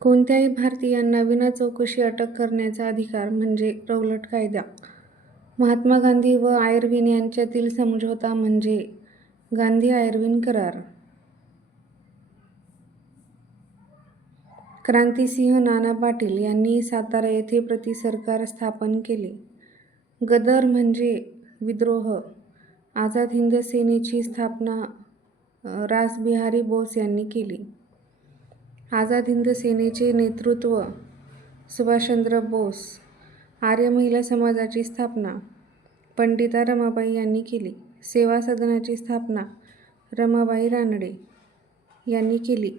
कोणत्याही भारतीयांना विना चौकशी अटक करण्याचा अधिकार म्हणजे रौलट कायदा. महात्मा गांधी व आयर्विन यांच्यातील समझोता म्हणजे गांधी-आयर्विन करार. क्रांतिसिंह नाना पाटील यांनी सातारा येथे प्रतिसरकार स्थापन केले. गदर म्हणजे विद्रोह. आझाद हिंद सेनेची स्थापना रासबिहारी बोस यांनी केली. आझाद हिंद सेनेचे नेतृत्व सुभाषचंद्र बोस. आर्य महिला समाजाची स्थापना पंडिता रमाबाई यांनी केली. सेवा सदनाची स्थापना रमाबाई रानडे यांनी केली.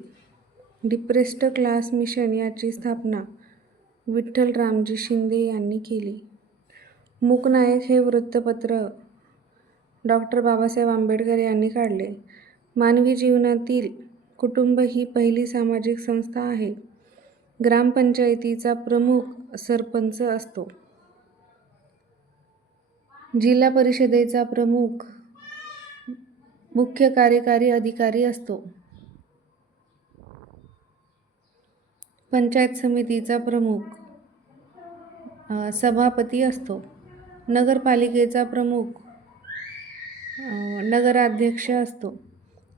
डिप्रेस्ड क्लास मिशन याची स्थापना विठ्ठल रामजी शिंदे यांनी केली. मूकनायक हे वृत्तपत्र डॉ. बाबासाहेब आंबेडकर यांनी काढले. मानवी जीवनातील कुटुंब ही पहिली सामाजिक संस्था आहे. ग्रामपंचायतीचा प्रमुख सरपंच असतो. जिल्हा परिषदेचा प्रमुख मुख्य कार्यकारी अधिकारी असतो. पंचायत समितीचा प्रमुख सभापती असतो. नगरपालिकेचा प्रमुख नगराध्यक्ष असतो.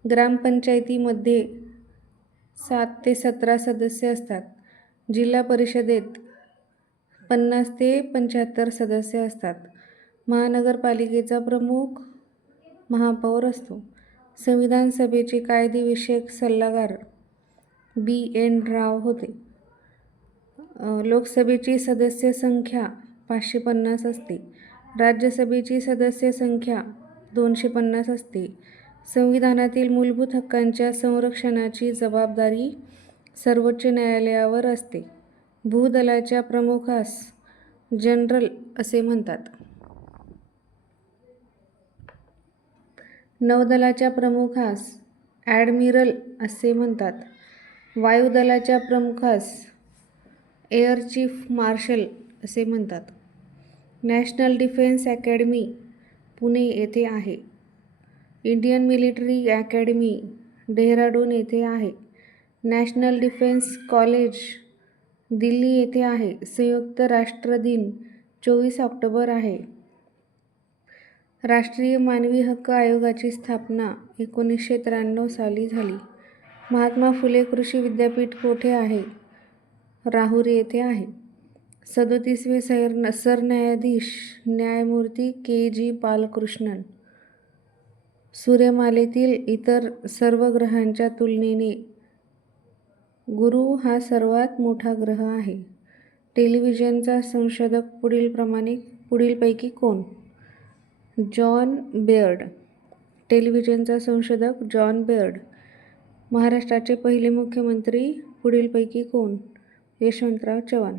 ग्रामपंचायतीमध्ये 7 ते 17 सदस्य असतात. जिल्हा परिषदेत 50 ते 75 सदस्य असतात. महानगरपालिकेचा प्रमुख महापौर असतो. संविधान सभेचे कायदेविषयक सल्लागार B.N. राव होते. लोकसभेची सदस्य संख्या 550 असते. राज्यसभेची सदस्य संख्या 250 असते. संविधानातील मूलभूत हक्कांच्या संरक्षणाची जबाबदारी सर्वोच्च न्यायालयावर असते. भूदलाच्या प्रमुखास जनरल असे म्हणतात. नौदलाच्या प्रमुखास ॲडमिरल असे म्हणतात. वायुदलाच्या प्रमुखास एअर चीफ मार्शल असे म्हणतात. नॅशनल डिफेन्स अकॅडमी पुणे येथे आहे. इंडियन मिलिटरी अकॅडमी डेहराडून येथे आहे. नॅशनल डिफेन्स कॉलेज दिल्ली येथे आहे. संयुक्त राष्ट्र दिन 24 ऑक्टोबर आहे. राष्ट्रीय मानवी हक्क आयोगाची स्थापना 1993 साली झाली. महात्मा फुले कृषी विद्यापीठ कोठे आहे? राहुरी येथे आहे. 37वे सरन्यायाधीश न्यायमूर्ती K.G. बालकृष्णन. सूर्यमालेतील इतर सर्व ग्रहांच्या तुलनेने गुरु हा सर्वात मोठा ग्रह आहे. टेलिव्हिजनचा संशोधक पुढीलपैकी कोण? John beard. टेलिव्हिजनचा संशोधक जॉन बेअर्ड. महाराष्ट्राचे पहिले मुख्यमंत्री पुढीलपैकी कोण? यशवंतराव चव्हाण.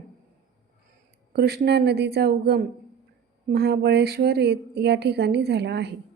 कृष्णा नदीचा उगम महाबळेश्वर या ठिकाणी झाला आहे.